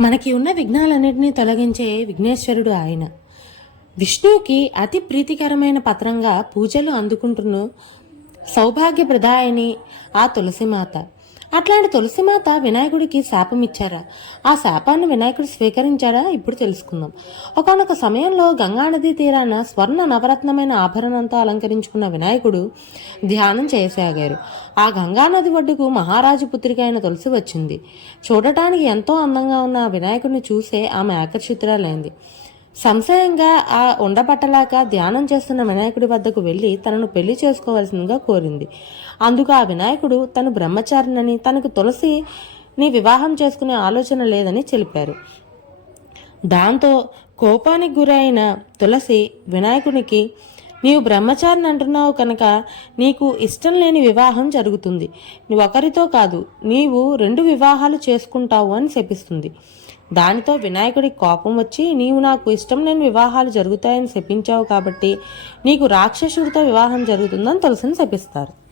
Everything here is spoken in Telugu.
మనకి ఉన్న విఘ్నాలన్నింటినీ తొలగించే విఘ్నేశ్వరుడు ఆయన. విష్ణువుకి అతి ప్రీతికరమైన పత్రంగా పూజలు అందుకుంటున్న సౌభాగ్యప్రదాయని ఆ తులసిమాత. అట్లాంటి తులసిమాత వినాయకుడికి శాపం ఇచ్చారా ఆ శాపాన్ని వినాయకుడు స్వీకరించాడా? ఇప్పుడు తెలుసుకుందాం. ఒకనొక సమయంలో గంగానది తీరాన స్వర్ణ నవరత్నమైన ఆభరణంతో అలంకరించుకున్న వినాయకుడు ధ్యానం చేయసాగారు. ఆ గంగానది ఒడ్డుకు మహారాజు పుత్రిక అయిన తులసి వచ్చింది. చూడటానికి ఎంతో అందంగా ఉన్న వినాయకుడిని చూసే ఆమె ఆకర్షితురాలైంది. సంశయంగా ఆ ఉండబట్టలాక ధ్యానం చేస్తున్న వినాయకుడి వద్దకు వెళ్ళి తనను పెళ్ళి చేసుకోవాల్సిందిగా కోరింది. అందుకు ఆ వినాయకుడు తను బ్రహ్మచారినని తనకు తులసిని వివాహం చేసుకునే ఆలోచన లేదని తెలిపారు. దాంతో కోపానికి గురైన తులసి వినాయకునికి నీవు బ్రహ్మచారిని అంటున్నావు కనుక నీకు ఇష్టం లేని వివాహం జరుగుతుంది. నువ్వు ఒకరితో కాదు నీవు రెండు వివాహాలు చేసుకుంటావు అని శపిస్తుంది. దానితో వినాయకుడికి కోపం వచ్చి నీవు నాకు ఇష్టం లేని వివాహాలు జరుగుతాయని శపించావు కాబట్టి నీకు రాక్షసుడితో వివాహం జరుగుతుందని తులసిని శపిస్తారు.